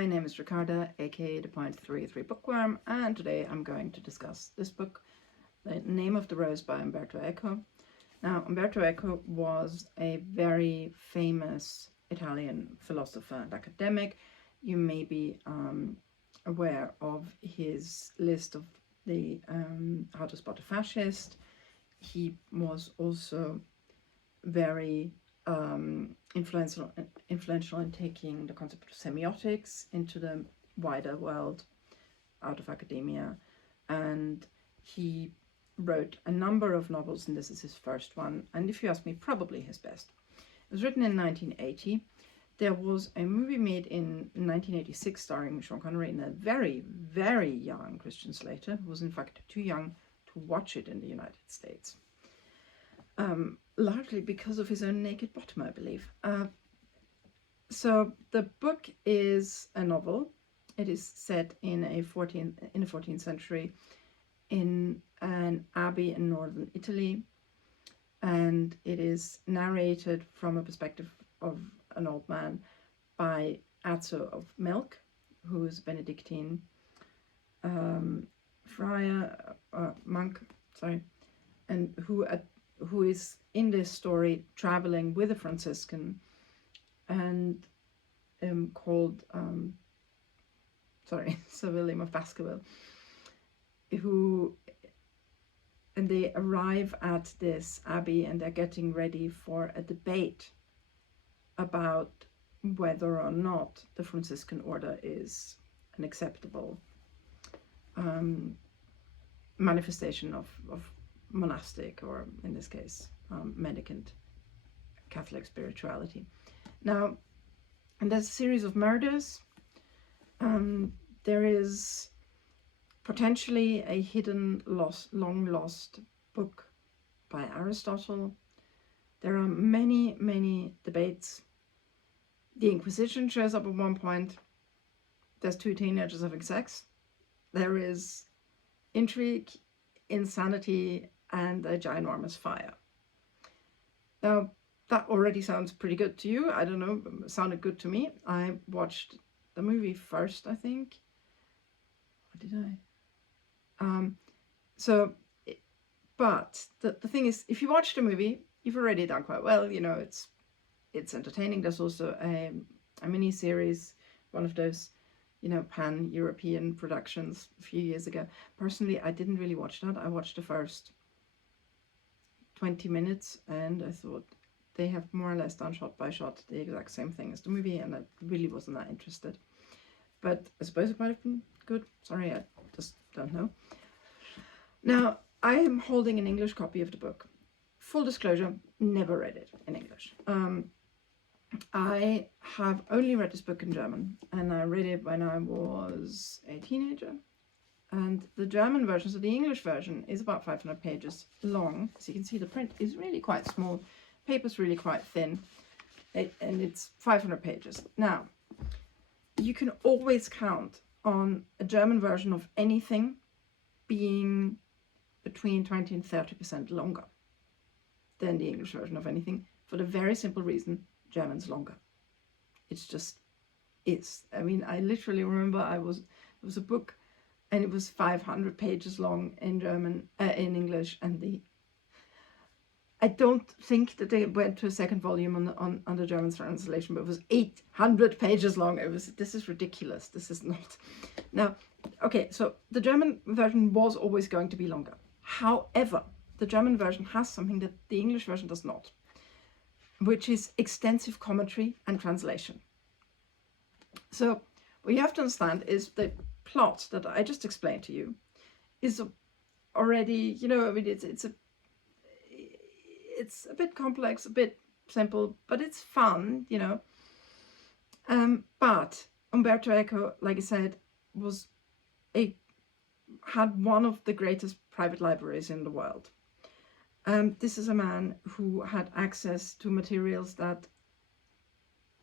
My name is Ricarda, aka the .33 Bookworm, and today I'm going to discuss this book, The Name of the Rose by Umberto Eco. Now, Umberto Eco was a very famous Italian philosopher and academic. You may be aware of his list of the How to Spot a Fascist. He was also very influential in taking the concept of semiotics into the wider world out of academia, and he wrote a number of novels, and this is his first one, and if you ask me, probably his best. It was written in 1980. There was a movie made in 1986 starring Sean Connery and a very, very young Christian Slater, who was in fact too young to watch it in the United States. Largely because of his own naked bottom, I believe. So the book is a novel. It is set in the 14th century in an abbey in northern Italy, and it is narrated from a perspective of an old man by Azzo of Milk, who is a Benedictine monk, and who is in this story traveling with a Franciscan and called Sir William of Baskerville, and they arrive at this abbey and they're getting ready for a debate about whether or not the Franciscan order is an acceptable manifestation of monastic, or in this case mendicant Catholic spirituality. Now, and there's a series of murders. There is potentially a hidden long lost book by Aristotle. There are many debates. The Inquisition shows up at one point. There's two teenagers having sex. There is intrigue, insanity, and a ginormous fire. Now, that already sounds pretty good to you. I don't know, it sounded good to me. I watched the movie first, I think. Or did I? But the thing is, if you watch the movie, you've already done quite well. You know, it's entertaining. There's also a mini series, one of those, pan-European productions a few years ago. Personally, I didn't really watch that. I watched the first 20 minutes and I thought they have more or less done shot by shot the exact same thing as the movie, and I really wasn't that interested. But I suppose it might have been good. Sorry, I just don't know. Now, I am holding an English copy of the book. Full disclosure, never read it in English. I have only read this book in German, and I read it when I was a teenager. And the German version, so the English version, is about 500 pages long. As you can see, the print is really quite small. Paper's really quite thin, and it's 500 pages. Now, you can always count on a German version of anything being between 20 and 30% longer than the English version of anything, for the very simple reason German's longer. It's just is. I mean, I literally remember there was a book and it was 500 pages long in German, in English, and I don't think that they went to a second volume on the German translation, but it was 800 pages long. This is ridiculous. This is not. Now, okay, so the German version was always going to be longer. However, the German version has something that the English version does not, which is extensive commentary and translation. So what you have to understand is the plot that I just explained to you is already, it's a bit complex, a bit simple, but it's fun, But Umberto Eco, like I said, had one of the greatest private libraries in the world. This is a man who had access to materials that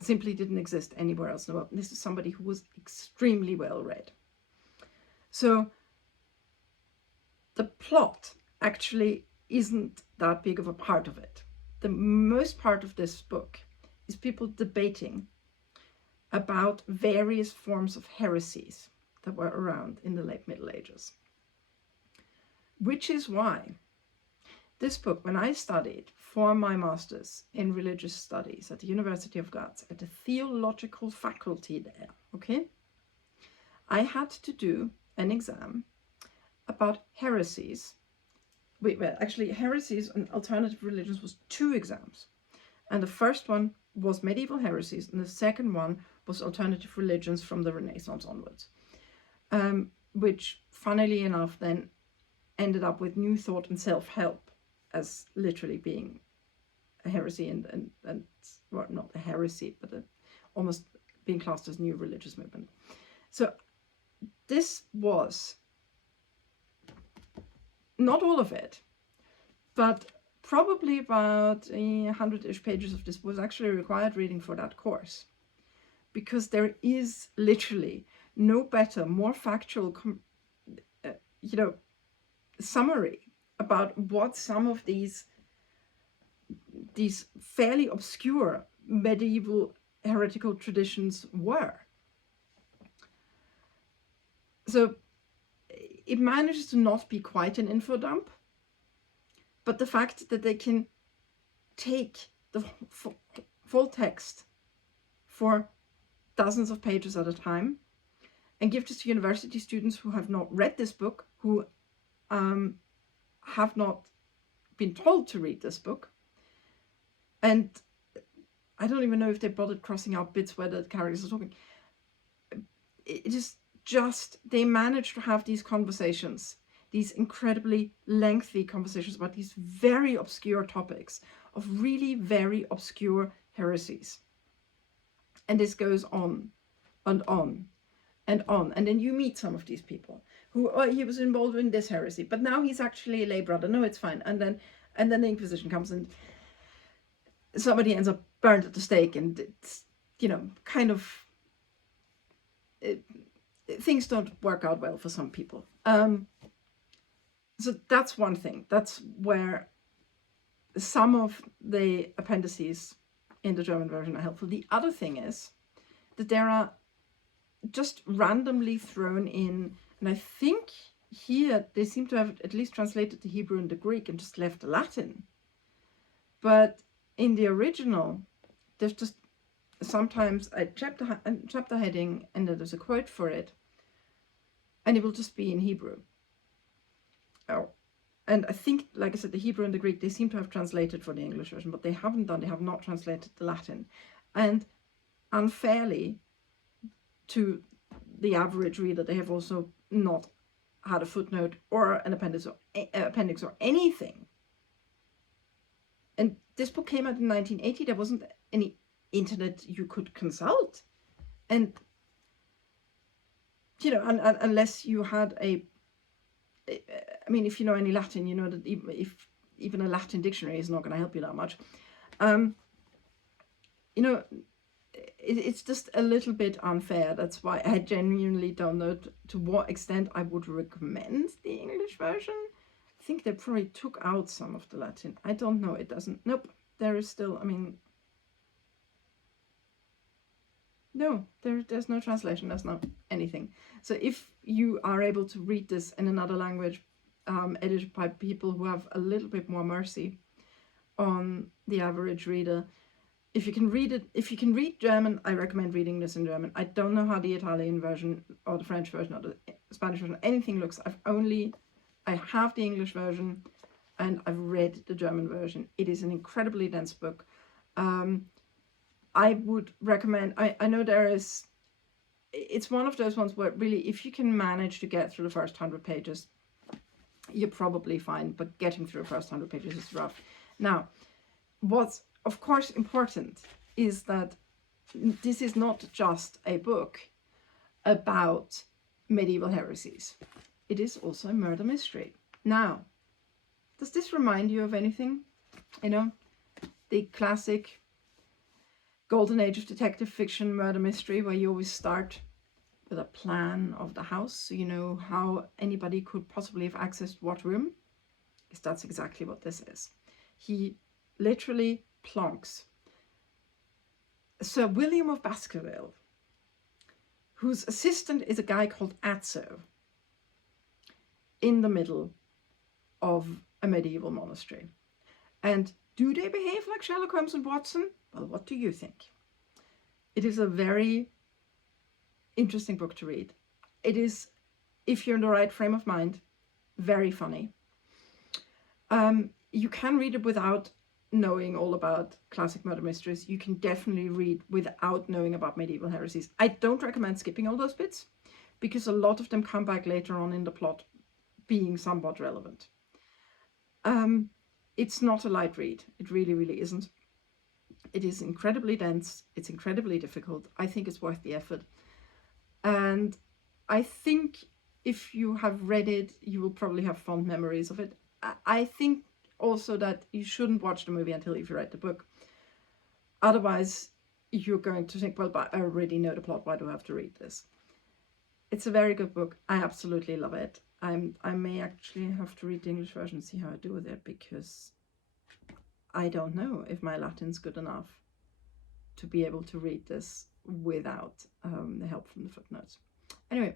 simply didn't exist anywhere else in the world. This is somebody who was extremely well read. So the plot actually isn't that big of a part of it. The most part of this book is people debating about various forms of heresies that were around in the late Middle Ages. Which is why this book, when I studied for my master's in religious studies at the University of Graz, at the theological faculty there, okay, I had to do an exam about heresies. Well, actually, heresies and alternative religions was 2 exams. And the first one was medieval heresies, and the second one was alternative religions from the Renaissance onwards, which, funnily enough, then ended up with New Thought and self-help as literally being a heresy, and well, not a heresy, but almost being classed as new religious movement. So this was not all of it, but probably about 100-ish pages of this was actually required reading for that course, because there is literally no better, more factual, summary about what some of these fairly obscure medieval heretical traditions were. So it manages to not be quite an info dump, but the fact that they can take the full text for dozens of pages at a time and give this to university students who have not read this book, who have not been told to read this book. And I don't even know if they bothered crossing out bits where the characters are talking. It is just, they manage to have these conversations, these incredibly lengthy conversations about these very obscure topics of really very obscure heresies. And this goes on and on and on. And then you meet some of these people who, oh, he was involved in this heresy, but now he's actually a lay brother. No, it's fine. And then the Inquisition comes and somebody ends up burned at the stake, and it's, kind of, things don't work out well for some people. So that's one thing. That's where some of the appendices in the German version are helpful. The other thing is that there are just randomly thrown in, and I think here they seem to have at least translated the Hebrew and the Greek and just left the Latin. But in the original, there's just sometimes a chapter heading, and then there's a quote for it, and it will just be in Hebrew. Oh, and I think, like I said, the Hebrew and the Greek, they seem to have translated for the English version, but they haven't done, they have not translated the Latin. And unfairly to the average reader, they have also not had a footnote or an appendix or anything. And this book came out in 1980. There wasn't any internet you could consult. And, unless you had if you know any Latin, you know that if even a Latin dictionary is not going to help you that much. It's just a little bit unfair. That's why I genuinely don't know to what extent I would recommend the English version. I think they probably took out some of the Latin. I don't know. It doesn't. Nope. There is still, no, there's no translation. There's no anything. So if you are able to read this in another language, edited by people who have a little bit more mercy on the average reader, if you can read German, I recommend reading this in German. I don't know how the Italian version or the French version or the Spanish version, anything looks. I have the English version and I've read the German version. It is an incredibly dense book. I would recommend, I know it's one of those ones where really, if you can manage to get through the first 100 pages, you're probably fine, but getting through the first 100 pages is rough. Now, what's of course important is that this is not just a book about medieval heresies. It is also a murder mystery. Now, does this remind you of anything? The classic golden age of detective fiction murder mystery where you always start with a plan of the house, so you know how anybody could possibly have accessed what room? That's exactly what this is. He literally plonks Sir William of Baskerville whose assistant is a guy called Atzo in the middle of a medieval monastery. And do they behave like Sherlock Holmes and Watson? Well, what do you think? It is a very interesting book to read. It is, if you're in the right frame of mind, very funny. You can read it without knowing all about classic murder mysteries. You can definitely read without knowing about medieval heresies. I don't recommend skipping all those bits, because a lot of them come back later on in the plot being somewhat relevant. It's not a light read. It really, really isn't. It is incredibly dense. It's incredibly difficult. I think it's worth the effort. And I think if you have read it, you will probably have fond memories of it. I think also that you shouldn't watch the movie until you've read the book. Otherwise, you're going to think, well, but I already know the plot. Why do I have to read this? It's a very good book. I absolutely love it. I may actually have to read the English version and see how I do with it, because I don't know if my Latin's good enough to be able to read this without the help from the footnotes. Anyway,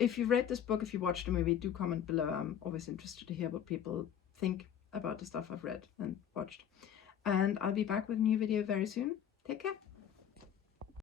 if you read this book, if you watched the movie, do comment below. I'm always interested to hear what people think about the stuff I've read and watched. And I'll be back with a new video very soon. Take care.